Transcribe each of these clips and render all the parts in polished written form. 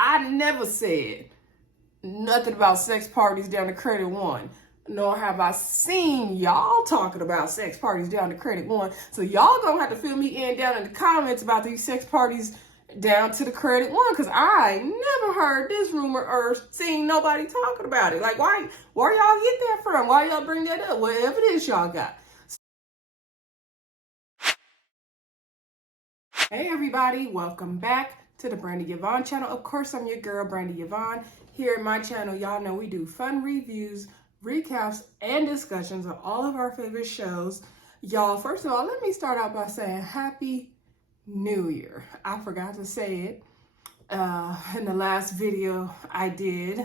I never said nothing about sex parties down to credit one. Nor have I seen y'all talking about sex parties down to credit one. So y'all gonna have to fill me in down in the comments about these sex parties down to the credit one, because I never heard this rumor or seen nobody talking about it. Like, where y'all get that from? Why y'all bring that up? Whatever it is y'all got. Hey everybody, welcome back to the Brandy Yvonne channel. Of course, I'm your girl, Brandy Yvonne. Here at my channel, y'all know we do fun reviews, recaps, and discussions of all of our favorite shows. Y'all, first of all, let me start out by saying Happy New Year. I forgot to say it in the last video I did.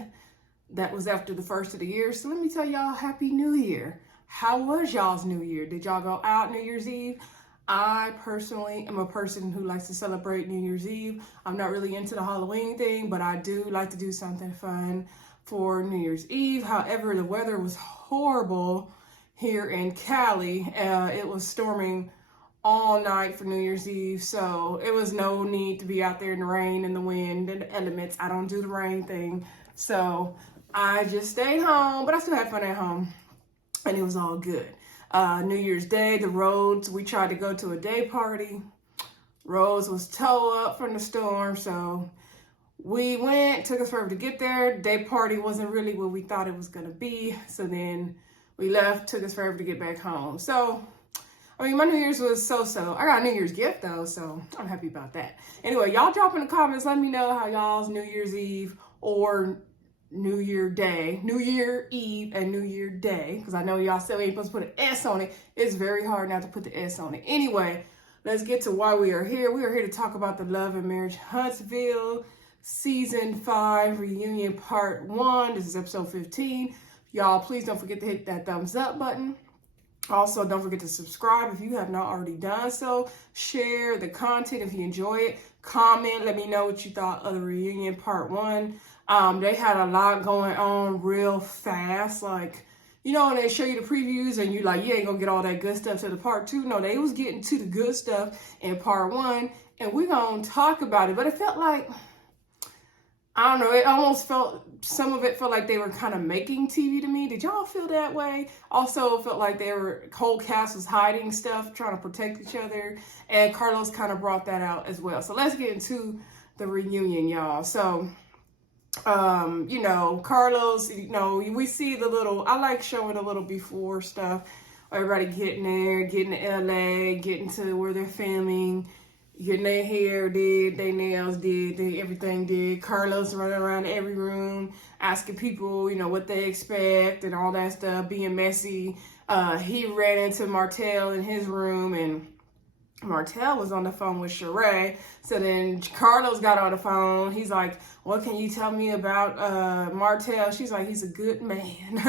That was after the first of the year. So let me tell y'all, Happy New Year. How was y'all's New Year? Did y'all go out New Year's Eve? I personally am a person who likes to celebrate New Year's Eve. I'm not really into the Halloween thing, but I do like to do something fun for New Year's Eve. However, the weather was horrible here in Cali. It was storming all night for New Year's Eve, so it was no need to be out there in the rain and the wind and the elements. I don't do the rain thing, so I just stayed home, but I still had fun at home, and it was all good. New Year's Day, the roads, we tried to go to a day party. Roads was toe up from the storm, so we went, took us forever to get there. Day party wasn't really what we thought it was gonna be, so then we left, took us forever to get back home. So, I mean, my New Year's was so-so. I got a New Year's gift though, so I'm happy about that. Anyway, y'all drop in the comments, let me know how y'all's New Year's Eve or New Year Day, New Year Eve and New Year Day, because I know y'all still ain't supposed to put an S on it. It's very hard not to put the S on it. Anyway, let's get to why we are here. We are here to talk about the Love and Marriage Huntsville Season 5 Reunion Part 1. This is episode 15. Y'all, please don't forget to hit that thumbs up button. Also, don't forget to subscribe if you have not already done so. Share the content if you enjoy it. Comment, let me know what you thought of the Reunion Part 1. They had a lot going on real fast. Like, you know, when they show you the previews and you like, you ain't gonna get all that good stuff to the part 2. No, they was getting to the good stuff in part 1, and we're gonna talk about it. But it felt like, I don't know, it almost felt, some of it felt like they were kind of making TV to me. Did y'all feel that way? Also, it felt like whole cast was hiding stuff, trying to protect each other. And Carlos kind of brought that out as well. So let's get into the reunion, y'all. So, you know, Carlos, you know, we see the little, I like showing a little before stuff. Everybody getting there, getting to LA, getting to where they're filming, getting their hair did, their nails did, everything did. Carlos running around every room, asking people, you know, what they expect and all that stuff, being messy. He ran into Martell in his room, and Martell was on the phone with Sheree. So then Carlos got on the phone. He's like, what can you tell me about Martell? She's like, he's a good man.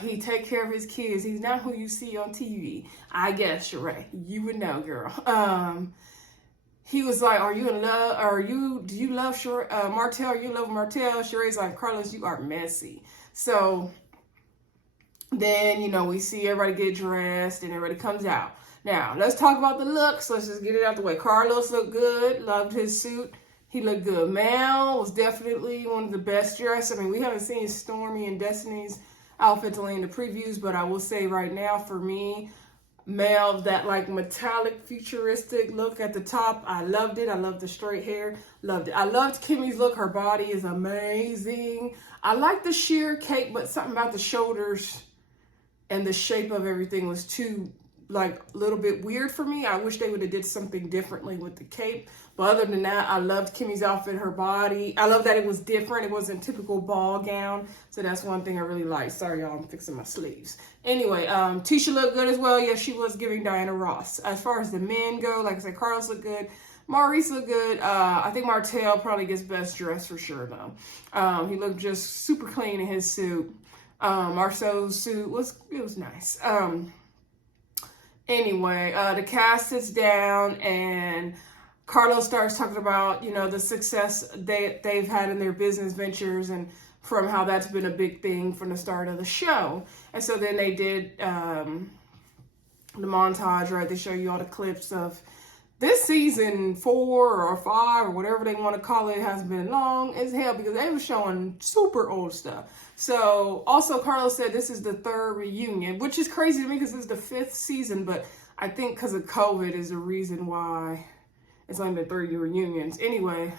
He take care of his kids. He's not who you see on TV. I guess, Sheree, you would know, girl. He was like, are you in love? Do you love Martell? Are you in love with Martell? Sheree's like, Carlos, you are messy. So then, you know, we see everybody get dressed and everybody comes out. Now, let's talk about the looks. Let's just get it out the way. Carlos looked good. Loved his suit. He looked good. Mel was definitely one of the best dressed. I mean, we haven't seen Stormy and Destiny's outfit in the previews, but I will say right now, for me, Mel, that like metallic futuristic look at the top, I loved it. I loved the straight hair. Loved it. I loved Kimmie's look. Her body is amazing. I like the sheer cape, but something about the shoulders and the shape of everything was too, like, a little bit weird for me. I wish they would have did something differently with the cape. But other than that, I loved Kimmie's outfit, her body. I love that it was different. It wasn't typical ball gown. So that's one thing I really liked. Sorry, y'all, I'm fixing my sleeves. Anyway, Tisha looked good as well. Yeah, she was giving Diana Ross. As far as the men go, like I said, Carlos looked good. Maurice looked good. I think Martell probably gets best dressed for sure, though. He looked just super clean in his suit. Marsau's suit was nice. Anyway, the cast sits down and Carlos starts talking about, you know, the success they've had in their business ventures and from how that's been a big thing from the start of the show. And so then they did the montage, right? They show you all the clips of this season 4 or 5 or whatever they want to call it has been long as hell because they were showing super old stuff. So also Carlos said this is the 3rd reunion, which is crazy to me because it's the 5th season, but I think because of COVID is the reason why it's only been 3 reunions. Anyway,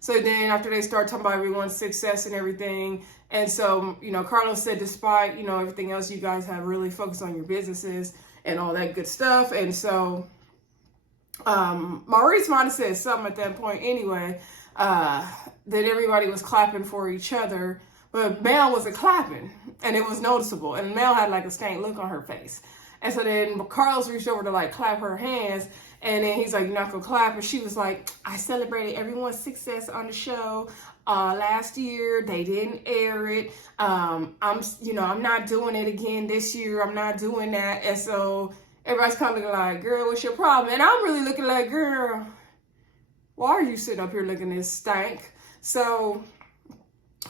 so then after they start talking about everyone's success and everything, and so, you know, Carlos said despite, you know, everything else, you guys have really focused on your businesses and all that good stuff. And so Maurice might have said something at that point anyway, that everybody was clapping for each other, but Mel wasn't clapping, and it was noticeable. And Mel had like a stank look on her face. And so then Carlos reached over to like clap her hands, and then he's like, "You're not gonna clap." And she was like, "I celebrated everyone's success on the show last year. They didn't air it. I'm not doing it again this year. I'm not doing that." And so everybody's kind of looking like, "Girl, what's your problem?" And I'm really looking like, "Girl, why are you sitting up here looking this stank?" So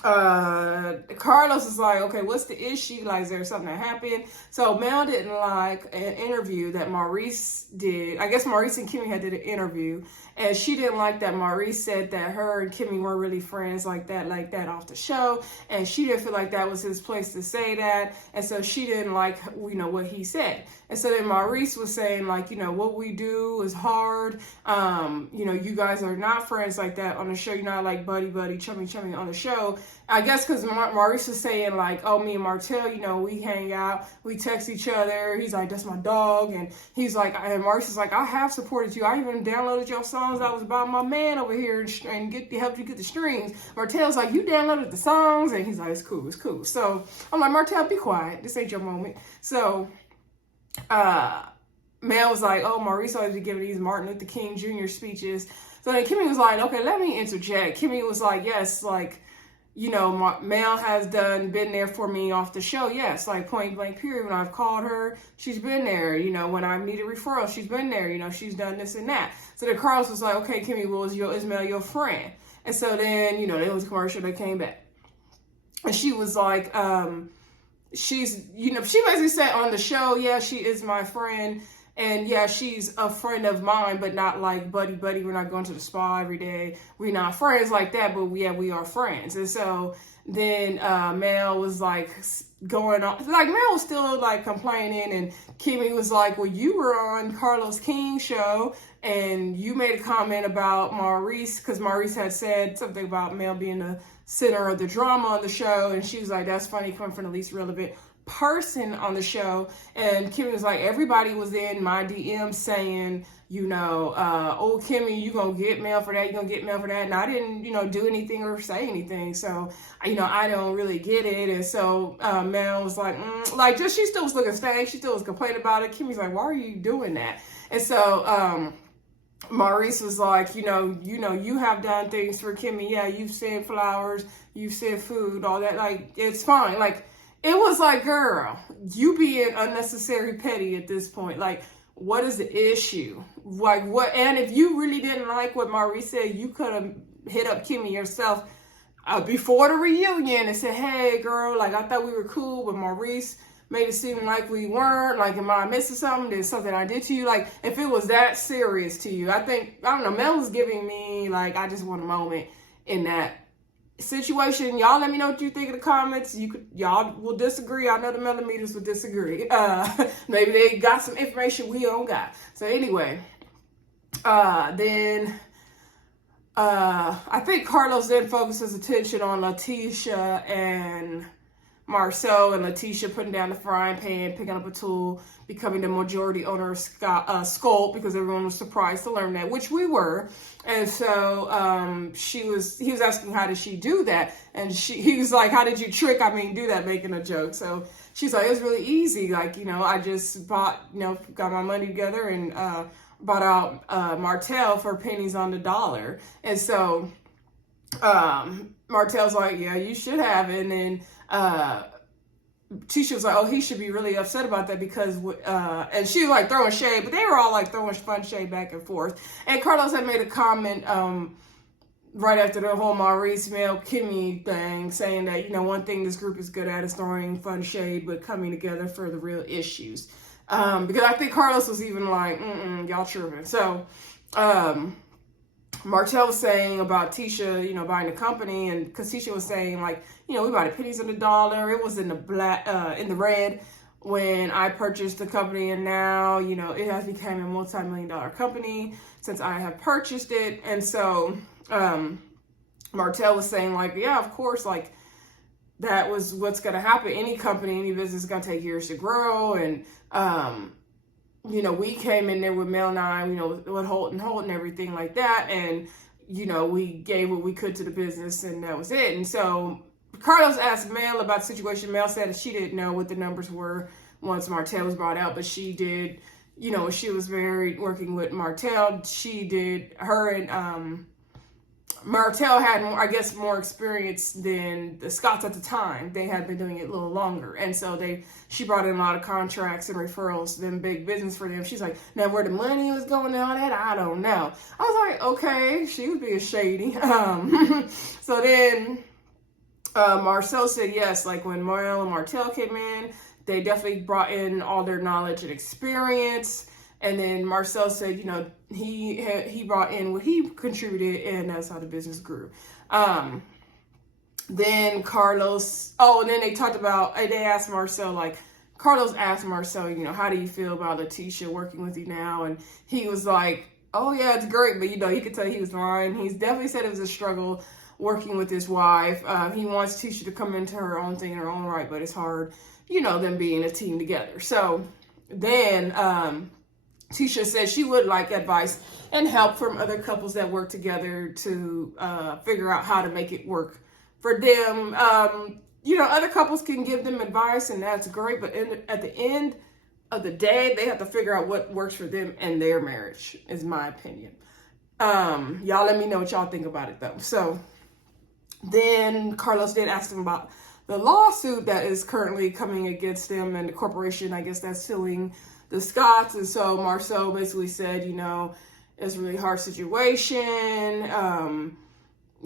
Carlos is like, "Okay, what's the issue? Like, is there something that happened?" So Mel didn't like an interview that Maurice did. I guess Maurice and Kimmie had did an interview, and she didn't like that Maurice said that her and Kimmie weren't really friends like that off the show, and she didn't feel like that was his place to say that, and so she didn't like, you know, what he said. And so then Maurice was saying, like, you know, what we do is hard. You know, you guys are not friends like that on the show. You're not like buddy, chummy on the show. I guess because Maurice was saying, like, "Oh, me and Martell, you know, we hang out, we text each other." He's like, "That's my dog." And he's like, and Maurice is like, "I have supported you. I even downloaded your songs. I was about my man over here and helped you get the strings." Martell's like, "You downloaded the songs?" And he's like, it's cool. So I'm like, "Martell, be quiet. This ain't your moment." So Mel was like, "Oh, Maurice always be giving these Martin Luther King Jr. speeches." So then Kimmie was like, "Okay, let me interject." Kimmie was like, "Yes, like, you know, Mel has been there for me off the show. Yes, like point blank period. When I've called her, she's been there. You know, when I needed referrals, she's been there. You know, she's done this and that." So then Carlos was like, "Okay, Kimmie, well, is Mel your friend?" And so then, you know, it was a commercial that came back. And she was like, she's, you know, she basically said on the show, "Yeah, she is my friend. And yeah, she's a friend of mine, but not like buddy. We're not going to the spa every day. We're not friends like that, but yeah, we are friends." And so then Mel was like going on, like Mel was still like complaining, and Kimmie was like, "Well, you were on Carlos King's show, and you made a comment about Maurice, because Maurice had said something about Mel being the center of the drama on the show." And she was like, "That's funny coming from the least relevant person on the show." And Kimmie was like, "Everybody was in my DM saying, you know, oh, Kimmie, you gonna get Mel for that, you gonna get Mel for that." And I didn't, you know, do anything or say anything. So, you know, I don't really get it. And so Mel was like, like, just, she still was looking stank. She still was complaining about it. Kimmie's like, "Why are you doing that?" And so Maurice was like, you know, you have done things for Kimmie. Yeah, you've sent flowers, you've sent food, all that. Like, it's fine. Like, it was like, girl, you being unnecessary petty at this point. Like, what is the issue? Like, what? And if you really didn't like what Maurice said, you could have hit up Kimmie yourself before the reunion and said, "Hey, girl, like, I thought we were cool, but Maurice made it seem like we weren't. Like, am I missing something? There's something I did to you?" Like, if it was that serious to you, I don't know, Mel was giving me, like, I just want a moment in that situation. Y'all let me know what you think in the comments. Y'all will disagree. I know the millimeters will disagree. Maybe they got some information we don't got. So anyway, then I think Carlos then focuses attention on Tisha and Marsau, and Tisha putting down the frying pan, picking up a tool, becoming the majority owner of Sculpt, because everyone was surprised to learn that, which we were. And so he was asking, how did she do that? And he was like, "How did you do that," making a joke. So she's like, "It was really easy. Like, you know, I just bought, you know, got my money together and bought out Martell for pennies on the dollar." And so Martell's like, "Yeah, you should have." And then Tisha was like, "Oh, he should be really upset about that because," and she was like throwing shade, but they were all like throwing fun shade back and forth. And Carlos had made a comment right after the whole Maurice Mel Kimmie thing, saying that, you know, one thing this group is good at is throwing fun shade, but coming together for the real issues. Because I think Carlos was even like, y'all tripping. So, Martell was saying about Tisha, buying the company, and because Tisha was saying like, we bought it pennies on the dollar. It was in the red when I purchased the company, and now, it has become a multi-million-dollar company since I have purchased it. And so, Martell was saying like, yeah, of course, like that was what's going to happen. Any company, any business is going to take years to grow. And, we came in there with Mel and I, with Holt and everything like that. And, we gave what we could to the business, and that was it. And so Carlos asked Mel about the situation. Mel said that she didn't know what the numbers were once Martell was brought out, but she did, she was very working with Martell. She did, her and Martell had more experience than the Scotts at the time. They had been doing it a little longer. And so she brought in a lot of contracts and referrals, then big business for them. She's like, now where the money was going and all that, I don't know. I was like, okay, she was being shady. So then Marsau said yes, like when Mel and Martell came in, they definitely brought in all their knowledge and experience. And then Marsau said, he brought in what he contributed, and that's how the business grew. Then Carlos, and then they asked Marsau, like, Carlos asked Marsau, how do you feel about Letitia working with you now? And he was like, oh yeah, it's great. But, he could tell he was lying. He's definitely said it was a struggle working with his wife. He wants Tisha to come into her own thing in her own right, but it's hard, them being a team together. So then, Tisha said she would like advice and help from other couples that work together to figure out how to make it work for them. Other couples can give them advice, and that's great. But at the end of the day, they have to figure out what works for them and their marriage, is my opinion. Y'all let me know what y'all think about it, though. So then Carlos did ask them about the lawsuit that is currently coming against them and the corporation, I guess, that's suing the Scotts. And so Marsau basically said, it's a really hard situation.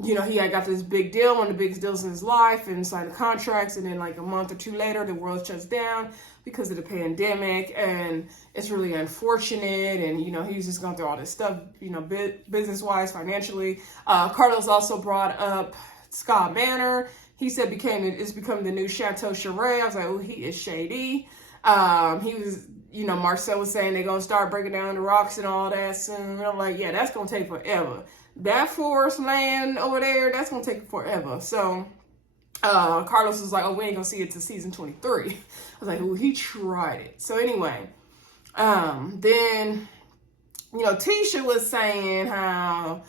He had got this big deal, one of the biggest deals in his life, and signed the contracts. And then like a month or two later, the world shuts down because of the pandemic. And it's really unfortunate. And, he's just going through all this stuff, business-wise, financially. Carlos also brought up Scott Manor. He said it's become the new Chateau Charest. I was like, oh, he is shady. He was, Marsau was saying they're going to start breaking down the rocks and all that soon. I'm like, yeah, that's going to take forever. That forest land over there, that's going to take forever. So Carlos was like, oh, we ain't going to see it till season 23. I was like, oh, he tried it. So anyway, then, Tisha was saying how,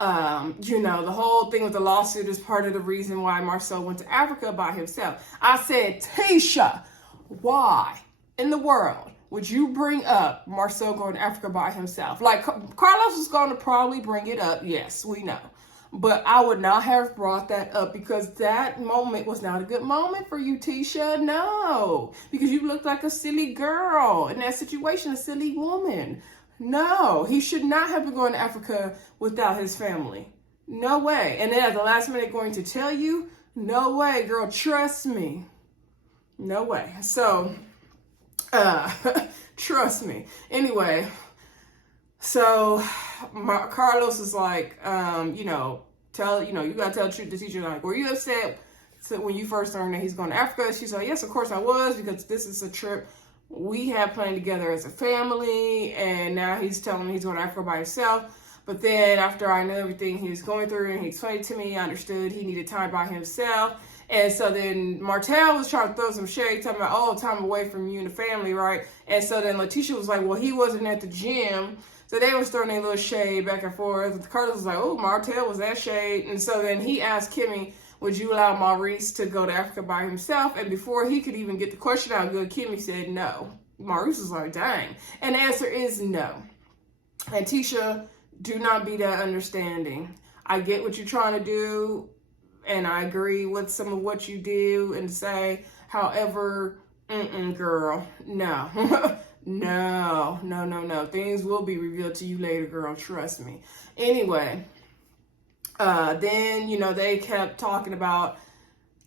the whole thing with the lawsuit is part of the reason why Marsau went to Africa by himself. I said, Tisha, why in the world would you bring up Marsau going to Africa by himself? Like, Carlos is going to probably bring it up. Yes, we know. But I would not have brought that up because that moment was not a good moment for you, Tisha. No, because you looked like a silly girl in that situation, a silly woman. No, he should not have been going to Africa without his family. No way. And then at the last minute going to tell you, no way, girl, trust me. No way. So, trust me. Anyway, so Carlos is like, you gotta tell the truth to Tisha. Like, were you upset when you first learned that he's going to Africa? She's like, yes, of course I was, because this is a trip we have planned together as a family, and now he's telling me he's going to Africa by himself. But then after I knew everything he was going through and he explained it to me, I understood he needed time by himself. And so then Martell was trying to throw some shade, talking about, oh, time away from you and the family, right? And so then Letitia was like, well, he wasn't at the gym. So they was throwing a little shade back and forth. Carlos was like, oh, Martell was that shade. And so then he asked Kimmie, would you allow Maurice to go to Africa by himself? And before he could even get the question out good, Kimmie said no. Maurice was like, dang. And the answer is no. And Tisha, do not be that understanding. I get what you're trying to do, and I agree with some of what you do and say. However, girl, no. No. Things will be revealed to you later, girl. Trust me. Anyway, then, they kept talking about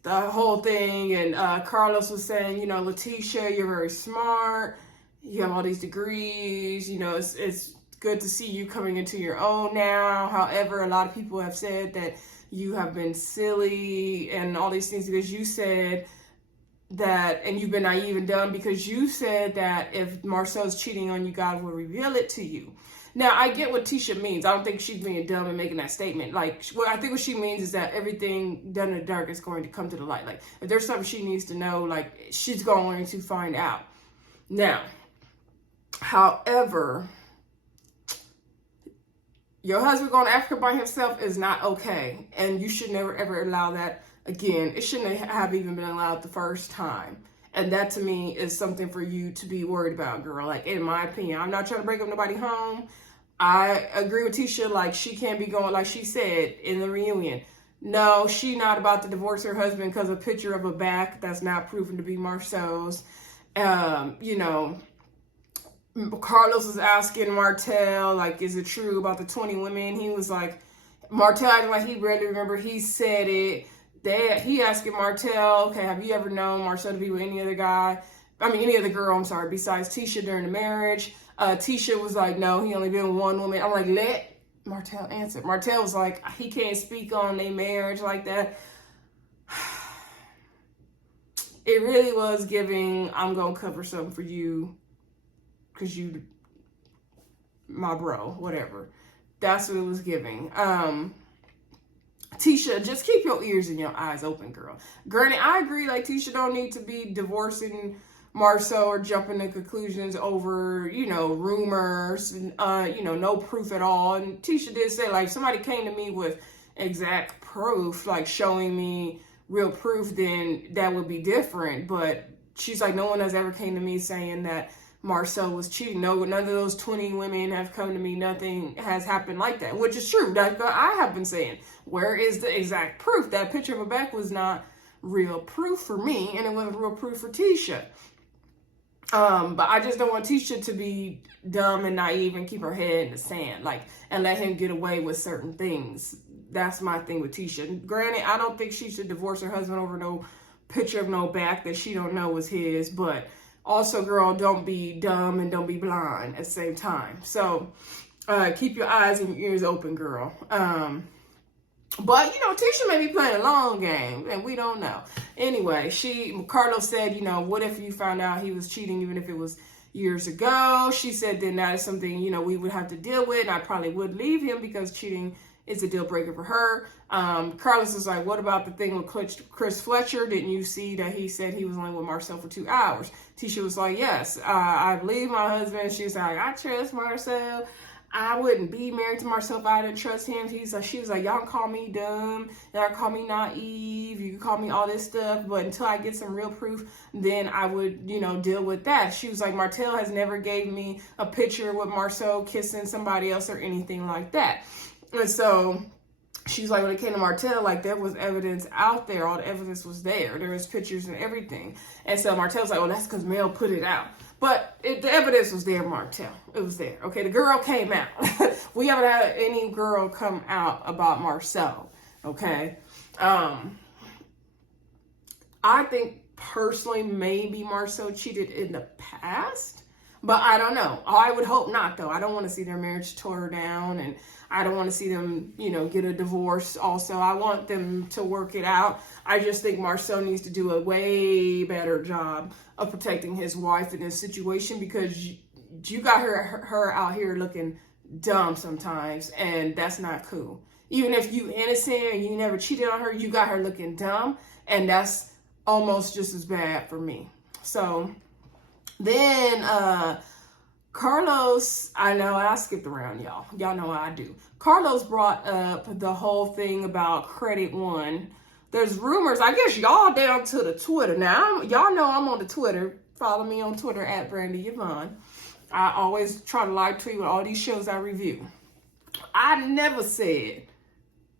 the whole thing, and Carlos was saying, Letitia, you're very smart. you have all these degrees, you know, it's good to see you coming into your own now. However, a lot of people have said that you have been silly and all these things because you said that, and you've been naive and dumb because you said that if Marsau's cheating on you, God will reveal it to you. Now, I get what Tisha means. I don't think she's being dumb and making that statement. Like, well, I think what she means is that everything done in the dark is going to come to the light. Like, if there's something she needs to know, like, she's going to find out. Now, however, your husband going to Africa by himself is not okay. And you should never, ever allow that again. It shouldn't have even been allowed the first time. And that, to me, is something for you to be worried about, girl. Like, in my opinion, I'm not trying to break up nobody's home. I agree with Tisha, like, she can't be going, like she said, in the reunion. No, she not about to divorce her husband because a picture of a back that's not proven to be Marsau's. You know, Carlos was asking Martell, like, is it true about the 20 women? He was like, Martell acting like he barely remember. He said it. He asking Martell, okay, have you ever known Marsau to be with any other guy? I mean, any other girl, I'm sorry, besides Tisha during the marriage? Tisha was like, no, he only been with one woman. I'm like, let Martell answer. Martell was like, he can't speak on their marriage like that. It really was giving, I'm going to cover something for you because you, my bro, whatever. That's what it was giving. Tisha, just keep your ears and your eyes open, girl. Granted, I agree, like, Tisha don't need to be divorcing Marsau or jumping to conclusions over, you know, rumors, and, you know, no proof at all. And Tisha did say, like, if somebody came to me with exact proof, like showing me real proof, then that would be different. But she's like, no one has ever came to me saying that Marsau was cheating. No, none of those 20 women have come to me. Nothing has happened like that, which is true. That's what I have been saying. Where is the exact proof? That picture of a back was not real proof for me, and it wasn't real proof for Tisha. But I just don't want Tisha to be dumb and naive and keep her head in the sand, like, and let him get away with certain things. That's my thing with Tisha. Granted, I don't think she should divorce her husband over no picture of no back that she don't know was his, but also, girl, don't be dumb and don't be blind at the same time. So, keep your eyes and your ears open, girl. But, you know, Tisha may be playing a long game, and we don't know. Anyway, Carlos said, you know, what if you found out he was cheating, even if it was years ago? She said, then that is something, you know, we would have to deal with, and I probably would leave him because cheating is a deal breaker for her. Carlos was like, what about the thing with Chris Fletcher? Didn't you see that he said he was only with Marsau for 2 hours? Tisha was like, yes, I believe my husband. She was like, I trust Marsau. I wouldn't be married to Marsau if I didn't trust him. She was like, y'all can call me dumb, y'all can call me naive, you can call me all this stuff, but until I get some real proof, then I would, you know, deal with that. She was like, Martell has never gave me a picture with Marsau kissing somebody else or anything like that. And so she's like, when it came to Martell, like, there was evidence out there. All the evidence was there. There was pictures and everything. And so Martell's like, well, that's because Mel put it out. But the evidence was there, Martell. It was there. Okay, the girl came out. We haven't had any girl come out about Marsau. Okay. I think personally maybe Marsau cheated in the past. But I don't know. I would hope not, though. I don't want to see their marriage tore down, and I don't want to see them, you know, get a divorce also. I want them to work it out. I just think Marsau needs to do a way better job of protecting his wife in this situation, because you got her out here looking dumb sometimes, and that's not cool. Even if you innocent and you never cheated on her, you got her looking dumb, and that's almost just as bad for me. So then Carlos, I know I skipped around, y'all. Y'all know I do. Carlos brought up the whole thing about Credit One. There's rumors, I guess y'all down to the Twitter. Now, y'all know I'm on the Twitter. Follow me on Twitter at Brandy Yvonne. I always try to live tweet with all these shows I review. I never said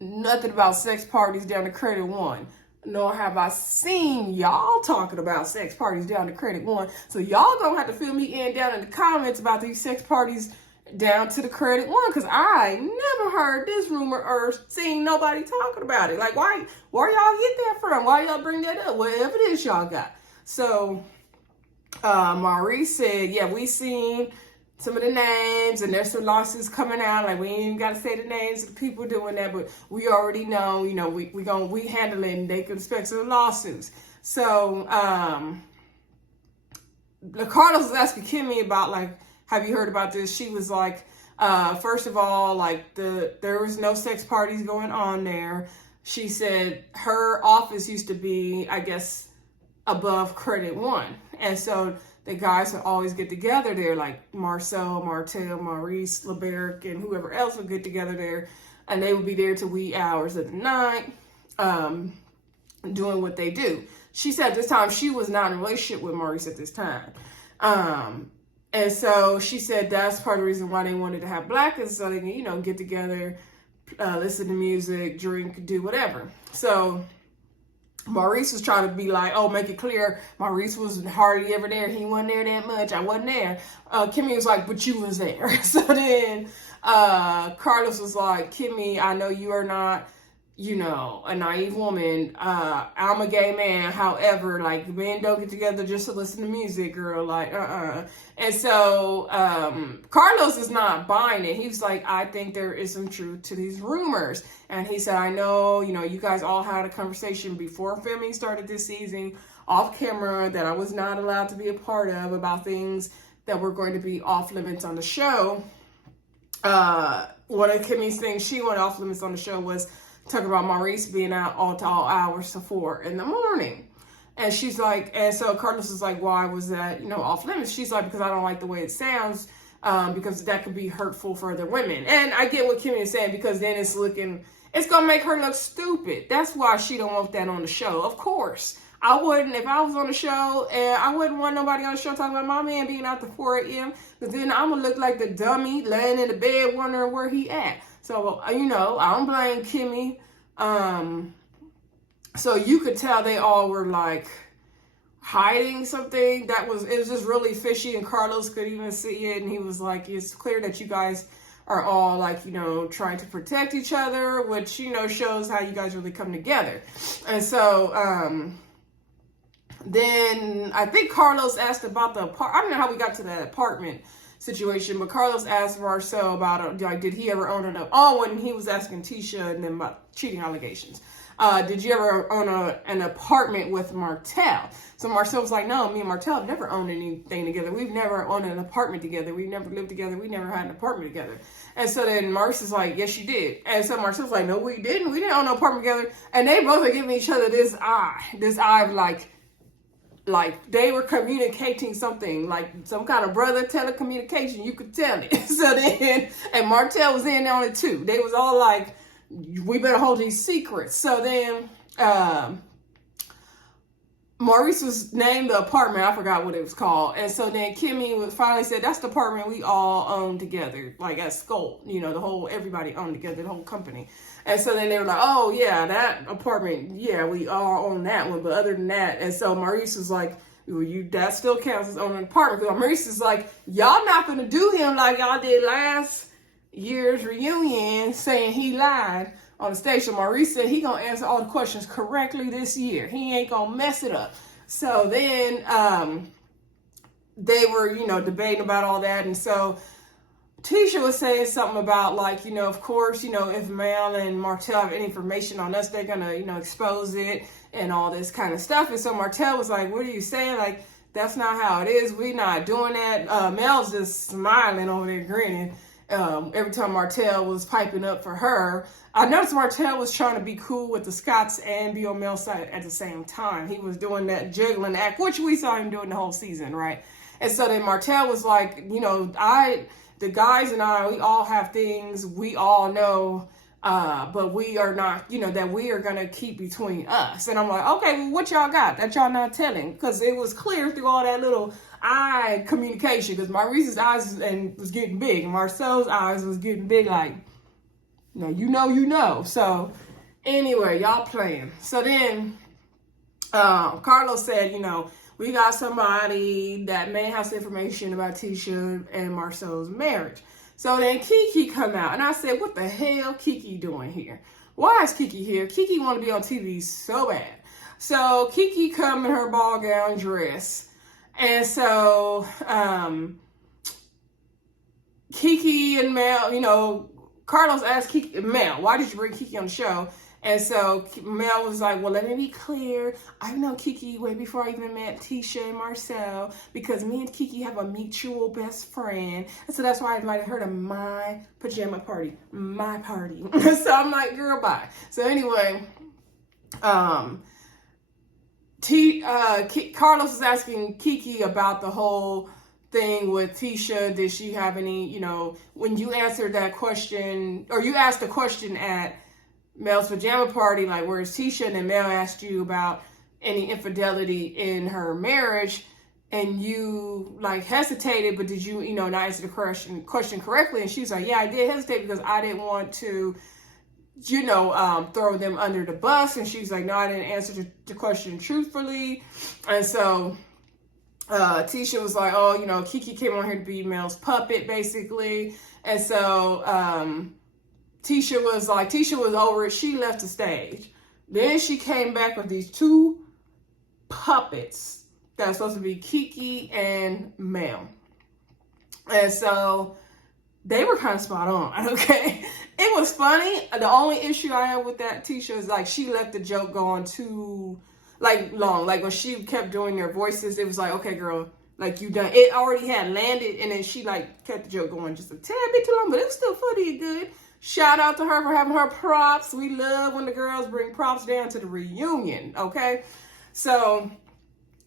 nothing about sex parties down to Credit One. Nor have I seen y'all talking about sex parties down to Credit One. So y'all gonna have to fill me in down in the comments about these sex parties down to the Credit One, because I never heard this rumor or seen nobody talking about it. Like, where y'all get that from? Why y'all bring that up? What evidence y'all got? So Maurice said, yeah, we seen some of the names and there's some lawsuits coming out. Like, we ain't even got to say the names of the people doing that, but we already know, you know, we handle it and they can expect some lawsuits. So, Carlos was asking Kimmie about, like, have you heard about this? She was like, first of all, like, there was no sex parties going on there. She said her office used to be, I guess, above Credit One. And so the guys would always get together there, like Marsau, Martel, Maurice, LeBeric, and whoever else would get together there. And they would be there till wee hours of the night, doing what they do. She said this time she was not in a relationship with Maurice at this time. And so she said that's part of the reason why they wanted to have black is so they can, you know, get together, listen to music, drink, do whatever. So Maurice was trying to be like, oh, make it clear. Maurice was hardly ever there. He wasn't there that much. I wasn't there. Kimmie was like, but you was there. So then Carlos was like, Kimmie, I know you are not, you know, a naive woman. I'm a gay man. However, like, men don't get together just to listen to music, girl. Like, And so Carlos is not buying it. He was like, I think there is some truth to these rumors. And he said, I know, you know, you guys all had a conversation before filming started this season off camera that I was not allowed to be a part of about things that were going to be off limits on the show. One of Kimmie's things she wanted off limits on the show was talking about Maurice being out all hours to 4 in the morning. And she's like, and so Carlos is like, why was that, you know, off limits? She's like, because I don't like the way it sounds, because that could be hurtful for other women. And I get what Kimmie is saying, because then it's going to make her look stupid. That's why she don't want that on the show. Of course. I wouldn't, if I was on the show, and I wouldn't want nobody on the show talking about my man being out to 4 a.m., because then I'm going to look like the dummy laying in the bed wondering where he at. So, you know, I don't blame Kimmie. So you could tell they all were like hiding something it was just really fishy, and Carlos could even see it. And he was like, it's clear that you guys are all like, you know, trying to protect each other, which, you know, shows how you guys really come together. And so, then I think Carlos asked about I don't know how we got to that apartment situation, but Carlos asked Marsau about, like, did he ever own when he was asking Tisha and them about cheating allegations. Did you ever own an apartment with Martel? So Marsau was like, no, me and Martel have never owned anything together. We've never owned an apartment together. We've never lived together. We never had an apartment together. And so then Maurice is like, yes, you did. And so Marsau's like, no, we didn't. We didn't own an apartment together. And they both are giving each other this eye of like they were communicating something, like some kind of brother telecommunication. You could tell it. So then, and Martel was in on it too. They was all like, we better hold these secrets. So then Maurice was named the apartment. I forgot what it was called. And so then Kimmie finally said, that's the apartment we all own together, like at Skull. You know, everybody owned together, the whole company. And so then they were like, oh yeah, that apartment, yeah, we all own that one. But other than that, and so Maurice was like, that still counts as owning an apartment. Because Maurice is like, y'all not gonna do him like y'all did last year's reunion, saying he lied on the station. Maurice said he gonna answer all the questions correctly this year. He ain't gonna mess it up. So then they were, you know, debating about all that. And so Tisha was saying something about, like, you know, of course, you know, if Mel and Martel have any information on us, they're gonna, you know, expose it and all this kind of stuff. And so Martel was like, what are you saying? Like, that's not how it is. We're not doing that. Mel's just smiling over there, grinning. Every time Martel was piping up for her. I noticed Martel was trying to be cool with the Scotts and be on Mel's side at the same time. He was doing that juggling act, which we saw him doing the whole season, right? And so then Martel was like, you know, the guys and I, we all have things we all know, but we are not, you know, that we are going to keep between us. And I'm like, okay, well, what y'all got that y'all not telling? Because it was clear through all that little eye communication, because Maurice's eyes was getting big, and Marsau's eyes was getting big, like, no, you know. So anyway, y'all playing. So then Carlos said, you know, we got somebody that may have some information about Tisha and Marsau's marriage. So then Kiki come out, and I said, what the hell Kiki doing here? Why is Kiki here? Kiki want to be on TV so bad. So Kiki come in her ball gown dress, And so Kiki and Mel, Carlos asked Mel, why did you bring Kiki on the show? And so Mel was like, well, let me be clear. I've known Kiki way before I even met Tisha and Marsau, because me and Kiki have a mutual best friend. And so that's why I invited her to my pajama party, my party. So I'm like, girl, bye. So anyway, Carlos is asking Kiki about the whole thing with Tisha. Did she have any, when you answered that question, or you asked the question at Mel's pajama party, like, where's Tisha? And then Mel asked you about any infidelity in her marriage, and you like hesitated, but did you, not answer the question correctly? And she was like, yeah, I did hesitate because I didn't want to, throw them under the bus. And she's like, no, I didn't answer the question truthfully. And so Tisha was like, oh, Kiki came on here to be Mel's puppet, basically. And so Tisha was over it. She left the stage. Then she came back with these two puppets that was supposed to be Kiki and Mel. And so they were kind of spot on, okay? It was funny. The only issue I had with that, Tisha, is like she let the joke go on too long. Like when she kept doing their voices, it was like, okay, girl, like you done. It already had landed, and then she like kept the joke going just a tad bit too long, but it was still funny and good. Shout out to her for having her props. We love when the girls bring props down to the reunion, okay? So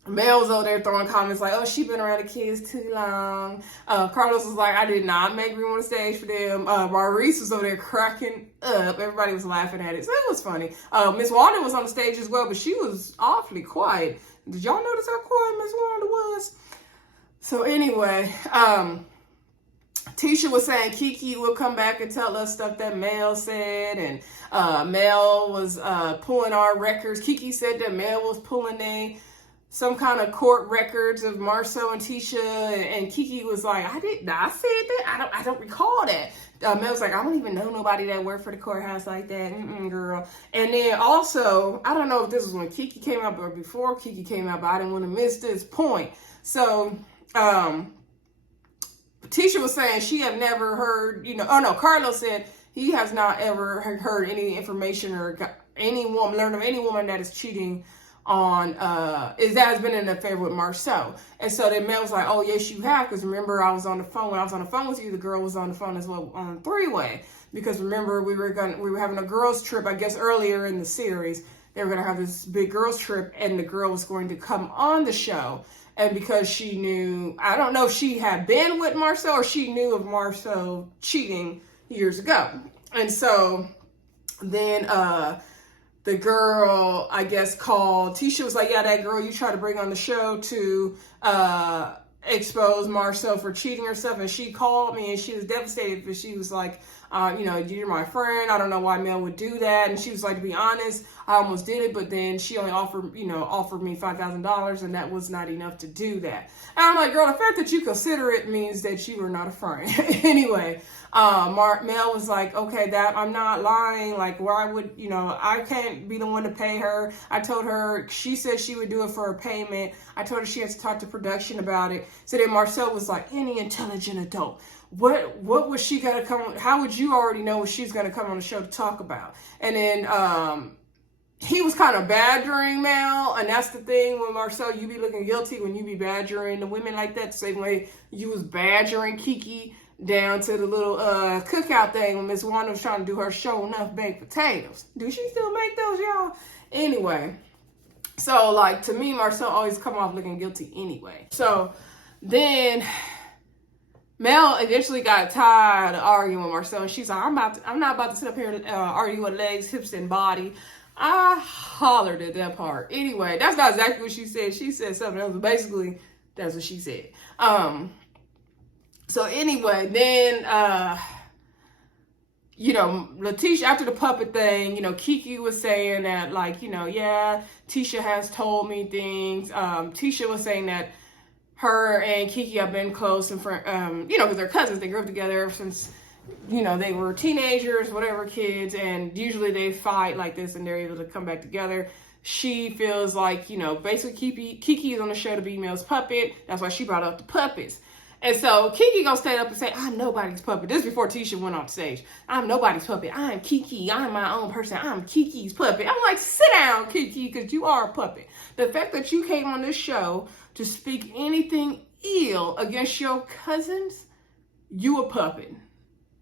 Mel was over there throwing comments like, oh, she been around the kids too long. Carlos was like, I did not make room on the stage for them. Maurice was over there cracking up. Everybody was laughing at it. So it was funny. Miss Wanda was on the stage as well, but she was awfully quiet. Did y'all notice how quiet Miss Wanda was? So anyway, Tisha was saying Kiki will come back and tell us stuff that Mel said, and Mel was pulling our records. Kiki said that Mel was pulling some kind of court records of Marsau and Tisha, and Kiki was like, I said that? I don't recall that. Mel was like, I don't even know nobody that worked for the courthouse like that. Girl. And then also, I don't know if this was when Kiki came out or before Kiki came out, but I didn't want to miss this point. So, Tisha was saying she had never heard, Carlos said he has not ever heard any information or learned of any woman that is cheating on, that has been in an affair with Marsau. And so then Mel was like, oh, yes, you have, because remember, I was on the phone. When I was on the phone with you, the girl was on the phone as well on a three-way. Because remember, we were having a girls' trip, I guess, earlier in the series. They were going to have this big girls' trip, and the girl was going to come on the show. And because she knew, I don't know if she had been with Marsau or she knew of Marsau cheating years ago. And so then the girl, I guess, called. Tisha was like, yeah, that girl you tried to bring on the show to expose Marsau for cheating herself. And she called me and she was devastated, but she was like, you're my friend. I don't know why Mel would do that. And she was like, to be honest, I almost did it, but then she only offered me $5,000, and that was not enough to do that. And I'm like, girl, the fact that you consider it means that you were not a friend. Anyway, Mel was like, okay, that I'm not lying. Like, why would, I can't be the one to pay her. I told her, she said she would do it for a payment. I told her she had to talk to production about it. So then Marsau was like, any intelligent adult, what was she gonna come? How would you already know what she's gonna come on the show to talk about? And then he was kind of badgering Mel, and that's the thing with Marsau. You be looking guilty when you be badgering the women like that. The same way you was badgering Kiki down to the little cookout thing when Miss Wanda was trying to do her show enough baked potatoes. Do she still make those, y'all? Anyway, so like to me, Marsau always come off looking guilty anyway. So then Mel eventually got tired of arguing with Marsau, and she's like, I'm not about to sit up here and argue with legs, hips, and body. I hollered at that part. Anyway, that's not exactly what she said. She said something else, but basically, that's what she said. So anyway, then, Letitia, after the puppet thing, Kiki was saying that, like, yeah, Tisha has told me things. Tisha was saying that her and Kiki have been close and because they're cousins. They grew up together ever since, you know, they were teenagers, whatever, kids, and usually they fight like this and they're able to come back together. She feels like, you know, basically Kiki is on the show to be Mel's puppet. That's why she brought up the puppets. And so Kiki gonna stand up and say, I'm nobody's puppet. This is before Tisha went on stage. I'm nobody's puppet. I'm Kiki. I'm my own person. I'm Kiki's puppet. I'm like, sit down, Kiki, because you are a puppet. The fact that you came on this show to speak anything ill against your cousins, you a puppet.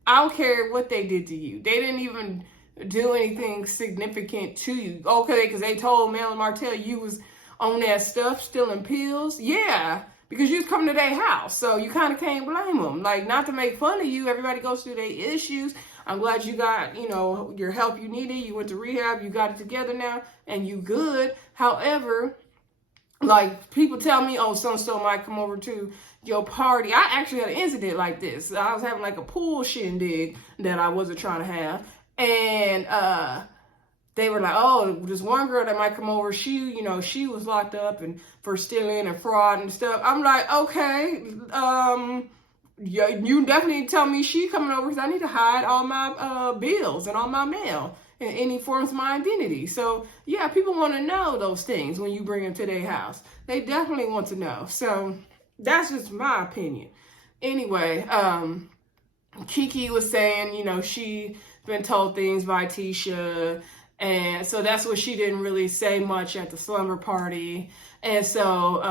I don't care what they did to you. They didn't even do anything significant to you. Okay, because they told Mel and Martell you was on that stuff, stealing pills. Yeah. Because you was coming to their house, so you kind of can't blame them. Like, not to make fun of you, everybody goes through their issues. I'm glad you got, you know, your help you needed. You went to rehab, you got it together now, and you good. However, like, people tell me, oh, so-and-so might come over to your party. I actually had an incident like this. I was having, like, a pool shindig that I wasn't trying to have. And, they were like, oh, this one girl that might come over, she, you know, she was locked up and for stealing and fraud and stuff. I'm like, okay, yeah, you definitely tell me she coming over because I need to hide all my bills and all my mail and any forms of my identity. So, yeah, people want to know those things when you bring them to their house. They definitely want to know. So, that's just my opinion. Anyway, Kiki was saying, you know, she been told things by Tisha. And so that's what she didn't really say much at the slumber party. And so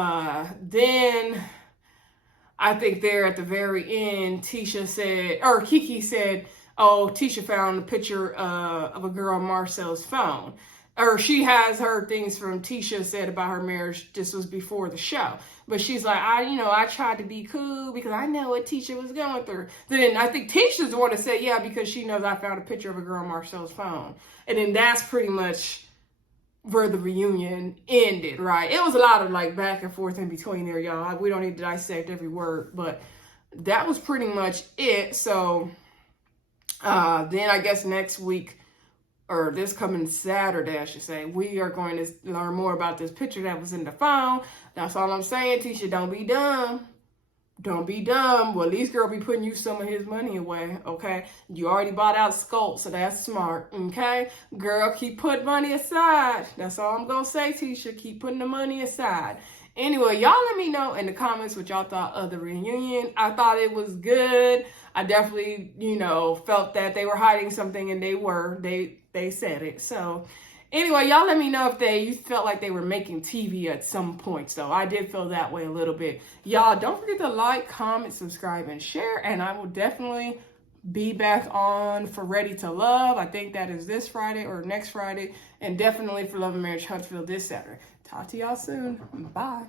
then I think there at the very end, Tisha said, or Kiki said, oh, Tisha found a picture of a girl on Marsau's phone. Or she has heard things from Tisha said about her marriage. This was before the show. But she's like, I tried to be cool because I know what Tisha was going through. Then I think Tisha's the one to say, yeah, because she knows I found a picture of a girl on Marsau's phone. And then that's pretty much where the reunion ended, right? It was a lot of like back and forth in between there, y'all. We don't need to dissect every word, but that was pretty much it. So then I guess next week, or this coming Saturday, I should say, we are going to learn more about this picture that was in the phone. That's all I'm saying, Tisha. Don't be dumb. Don't be dumb. Well, at least girl be putting you some of his money away, okay? You already bought out Sculpt, so that's smart, okay? Girl, keep putting money aside. That's all I'm going to say, Tisha. Keep putting the money aside. Anyway, y'all let me know in the comments what y'all thought of the reunion. I thought it was good. I definitely, you know, felt that they were hiding something, and they were. They said it. So anyway, y'all let me know if you felt like they were making TV at some point. So I did feel that way a little bit. Y'all don't forget to like, comment, subscribe, and share. And I will definitely be back on for Ready to Love. I think that is this Friday or next Friday. And definitely for Love and Marriage Huntsville this Saturday. Talk to y'all soon. Bye.